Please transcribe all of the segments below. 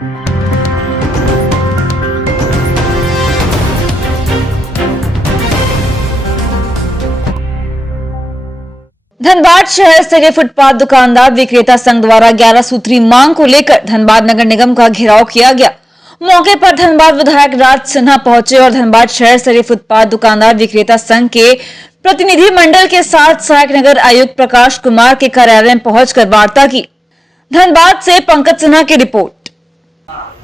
धनबाद शहर स्तरीय फुटपाथ दुकानदार विक्रेता संघ द्वारा 11 सूत्री मांग को लेकर धनबाद नगर निगम का घेराव किया गया। मौके पर धनबाद विधायक राज सिन्हा पहुंचे और धनबाद शहर स्तरीय फुटपाथ दुकानदार विक्रेता संघ के प्रतिनिधि मंडल के साथ सहायक नगर आयुक्त प्रकाश कुमार के कार्यालय में पहुंचकर वार्ता की। धनबाद से पंकज सिन्हा की रिपोर्ट।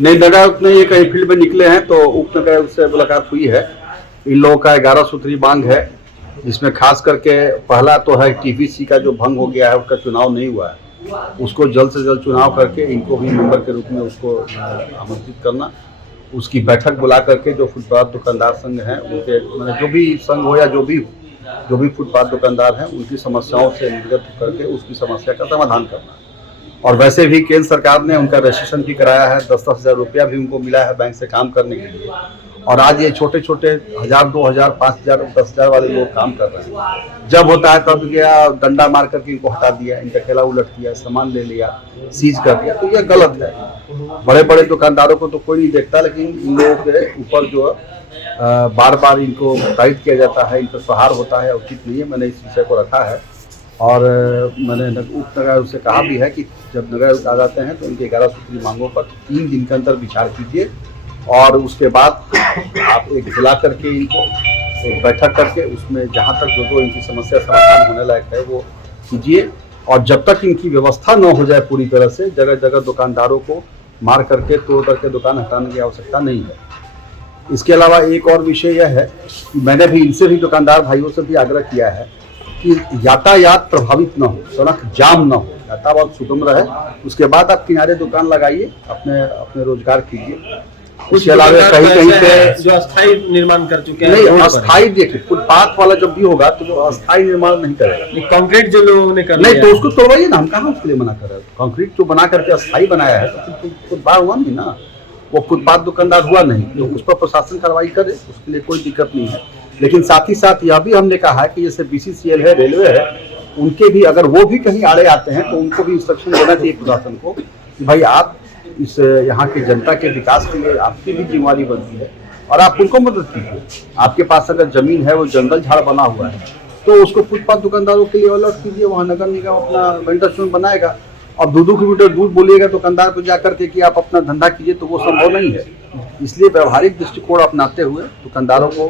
नहीं, नगर आयुक्त ने ये कहीं फील्ड में निकले हैं तो उप नगर आयुक्त से मुलाकात हुई है। इन लोगों का 11 सूत्री मांग है, जिसमें खास करके पहला तो है टीपीसी का जो भंग हो गया है, उसका चुनाव नहीं हुआ है, उसको जल्द से जल्द चुनाव करके इनको भी मेंबर के रूप में उसको आमंत्रित करना, उसकी बैठक बुला करके जो फुटपाथ दुकानदार संघ हैं उनके मतलब जो भी संघ हो या जो भी फुटपाथ दुकानदार हैं उनकी समस्याओं से निर्गत करके उसकी समस्या का समाधान करना। और वैसे भी केंद्र सरकार ने उनका रजिस्ट्रेशन भी कराया है, 10-10 हज़ार रुपया भी उनको मिला है बैंक से काम करने के लिए। और आज ये छोटे छोटे 1000, 2000, 5000, 10,000 वाले लोग काम कर रहे हैं। जब होता है तब गया डंडा मार करके इनको हटा दिया, इनका ठेला उलट दिया, सामान ले लिया, सीज कर दिया, तो यह गलत है। बड़े बड़े दुकानदारों को तो कोई नहीं देखता, लेकिन इन लोगों के ऊपर जो बार बार इनको टाइट किया जाता है, इन पर प्रहार होता है, उचित नहीं है। मैंने इस विषय को रखा है और मैंने उप नगर आयुक्त से कहा भी है कि जब नगर आयुक्त आ जाते हैं तो इनके 11 सूत्री मांगों पर 3 दिन के अंदर विचार कीजिए और उसके बाद आप एक बुला करके इनको एक बैठक करके उसमें जहाँ तक जो इनकी समस्या समाधान होने लायक है वो कीजिए। और जब तक इनकी व्यवस्था न हो जाए पूरी तरह से, जगह जगह दुकानदारों को मार करके तोड़ करके दुकान हटाने की आवश्यकता नहीं है। इसके अलावा एक और विषय यह है कि मैंने भी इनसे भी दुकानदार भाइयों से भी आग्रह किया है कि यातायात प्रभावित न हो, सड़क जाम न हो, यातायात सुगम रहे। उसके बाद आप किनारे दुकान लगाइए, अपने रोजगार कीजिए। इसके अलावा कहीं पे जो अस्थायी निर्माण कर चुके हैं, नहीं अस्थायी, देखिए फुटपाथ वाला जब भी होगा तो वो अस्थायी निर्माण नहीं करेगा। कंक्रीट जो लोगों ने कर नहीं तो उसको तोड़वाइए ना, हम कहाँ उसके लिए मना कर रहे हैं। कंक्रीट जो बना करके अस्थायी बनाया है तो फुटपाथ हुआ नहीं ना, वो फुटपाथ दुकानदार हुआ नहीं, तो उस पर प्रशासन कार्रवाई करे, उसके लिए कोई दिक्कत नहीं है। लेकिन साथ ही साथ यह भी हमने कहा है कि जैसे BCCL है, रेलवे है, उनके भी अगर वो भी कहीं आड़े आते हैं तो उनको भी इंस्ट्रक्शन देना चाहिए प्रशासन को कि भाई आप इस यहाँ की जनता के विकास के लिए आपकी भी जिम्मेवारी बनती है और आप उनको मदद कीजिए। आपके पास अगर जमीन है, वो जंगल झाड़ बना हुआ है, तो उसको फुटपाथ दुकानदारों के लिए अलर्ट कीजिए। वहाँ नगर निगम अपना वेंडर जोन बनाएगा और 2-2 किलोमीटर दूर बोलिएगा दुकानदार को जाकर के कि आप अपना धंधा कीजिए, तो वो संभव नहीं है। इसलिए व्यवहारिक दृष्टिकोण अपनाते हुए दुकानदारों को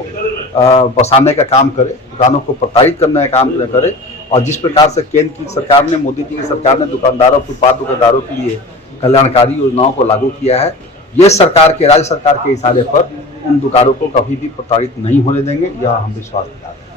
बसाने का काम करे, दुकानों को प्रताड़ित करने का काम न करे। और जिस प्रकार से केंद्र की सरकार ने, मोदी जी की सरकार ने दुकानदारों, फुटपाथ दुकानदारों के लिए कल्याणकारी योजनाओं को लागू किया है, ये सरकार के, राज्य सरकार के इशारे पर उन दुकानों को कभी भी प्रताड़ित नहीं होने देंगे, यह हम विश्वास दिलाते हैं।